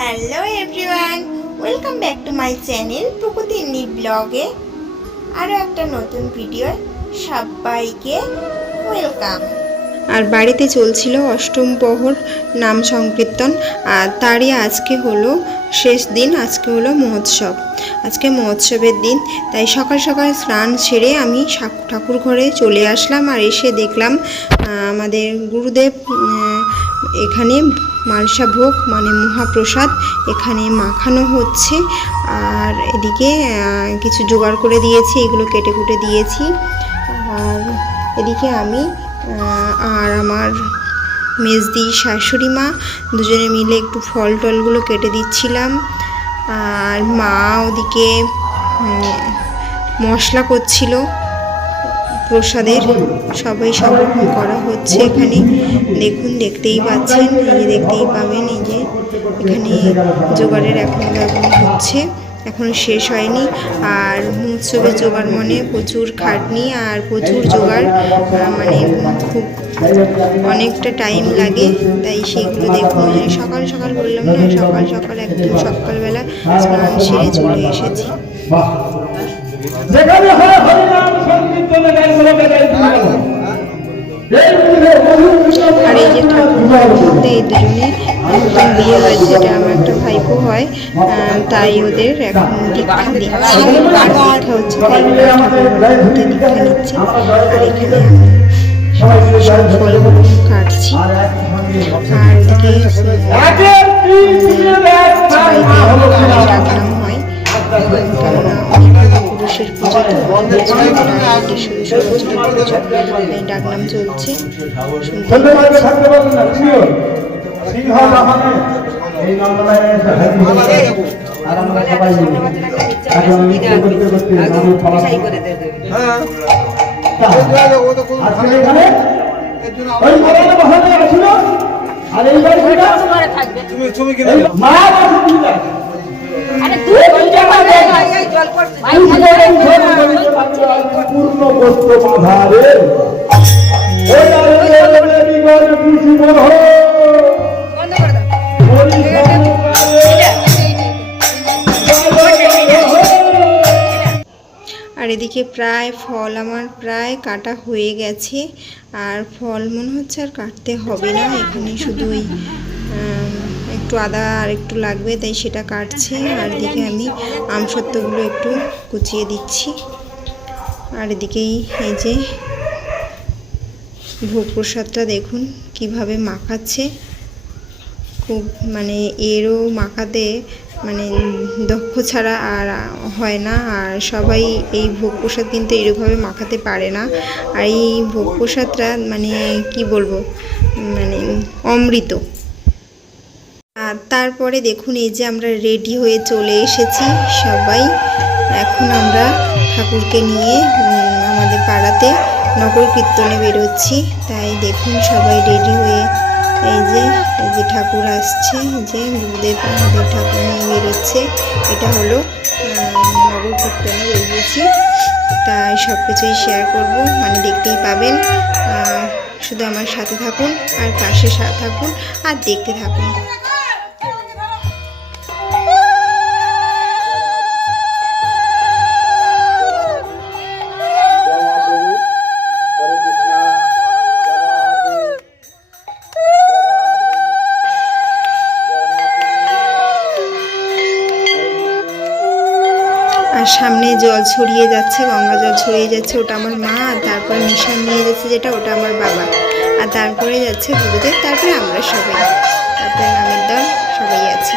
Hello everyone welcome back to my channel প্রকৃতির নি ব্লগে আরও একটা নতুন ভিডিও সবাইকে ওয়েলকাম আর বাড়িতে চলছিল অষ্টম প্রহর নাম সংকীর্তন, আর তারই আজকে হলো শেষ দিন, আজকে হলো মহোৎসব। আজকে মহোৎসবের দিন, তাই সকাল সকাল স্নান সেরে আমি ঠাকুর ঘরে চলে আসলাম, আর এসে দেখলাম আমাদের গুরুদেব এখানে মালসা ভোগ মানে মহাপ্রসাদ, এখানে মাখানো হচ্ছে। আর এদিকে কিছু জোগাড় করে দিয়েছি, এগুলো কেটে কুটে দিয়েছি। আর এদিকে আমি আর আমার মেজদি শাশুড়ি মা দুজনে মিলে একটু ফল টলগুলো কেটে দিচ্ছিলাম। আর মা ওদিকে মশলা করছিল। প্রসাদের সবাই সব রকম করা হচ্ছে এখানে। দেখুন, দেখতেই পাচ্ছেন, এই দেখতেই পাবেন, এই যে এখানে জোগাড়ের এখন হচ্ছে। এখনও শেষ হয়নি। আর উৎসবের জোগাড় মানে প্রচুর খাটনি আর প্রচুর জোগাড় মানে খুব অনেকটা টাইম লাগে। তাই সেগুলো দেখুন সকাল সকাল বললাম না, সকাল সকাল একদম সকালবেলা স্নান সেরে চলে এসেছি। আর এই যে মধ্যে এই দুজনে একদম বিয়ে হয়েছে, এটা আমার একটা ভাইপো হয় তাই ওদের এখন দীক্ষা দিচ্ছে আর দীক্ষা হচ্ছে তাই মধ্যে দীক্ষা নিচ্ছে। আর এখানে কাটছি। আর এদিকে একের তিন দিনের এক সবাই মা হলো দিয়ে ডাকলাম হয় কেননা পুরুষের পুজো তো শুধু পুজো। এই ডাকনাম চলছে। শুনতে ধন্যবাদ থাকতে পারবেন না তুমিও সিংহ বাহনে এই নন্দনায় এসে হাজির হয়েছে। আর আমরা সবাই মিলে এখন আমি ওই আরে এদিকে প্রায় ফল আমার প্রায় কাটা হয়ে গেছে আর ফল মনে হচ্ছে আর কাটতে হবে না এখানে শুধুই আম, একটু আদা আর একটু লাগবে, তাই সেটা কাটছে। আর এদিকে আমি আমসত্ত্বগুলো একটু কুচিয়ে দিচ্ছি। আর এদিকেই এই যে ভোগ প্রসাদটা দেখুন, কীভাবে মাখাচ্ছে। খুব মানে এরও মাখাতে মানে দক্ষ ছাড়া আর হয় না, আর সবাই এই ভোগ প্রসাদ কিন্তু এরকমভাবে মাখাতে পারে না। আর এই ভোগ প্রসাদটা মানে কি বলব? মানে অমৃত। তারপরে দেখুন এই যে আমরা রেডি হয়ে চলে এসেছি সবাই। এখন আমরা ঠাকুরকে নিয়ে আমাদের পাড়াতে নগর কীর্তনে বেরোচ্ছি। তাই দেখুন সবাই রেডি হয়ে এই যে এই যে ঠাকুর আসছে যে গুরুদেব, আমাদের ঠাকুর নিয়ে বেরোচ্ছে। এটা হলো নগর কীর্তনে বেরিয়েছি। তাই সব কিছুই শেয়ার করব। মানে দেখতেই পাবেন শুধু আমার সাথে থাকুন আর পাশে থাকুন আর দেখতে থাকুন। আর সামনে জল ছড়িয়ে যাচ্ছে, গঙ্গা জল ছড়িয়ে যাচ্ছে, ওটা আমার মা, আর তারপরে নিশান নিয়ে যাচ্ছে যেটা, ওটা আমার বাবা। আর তারপরে যাচ্ছে গুরুদেব, তারপরে আমরা সবাই। তারপরে নামের দল, সবাই আছে।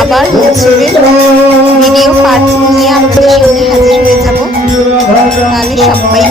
আবার হজুরের ভিডিও পাঠ নিয়ে আপনাদের সামনে হাজির হয়ে যাব তাহলে সবাই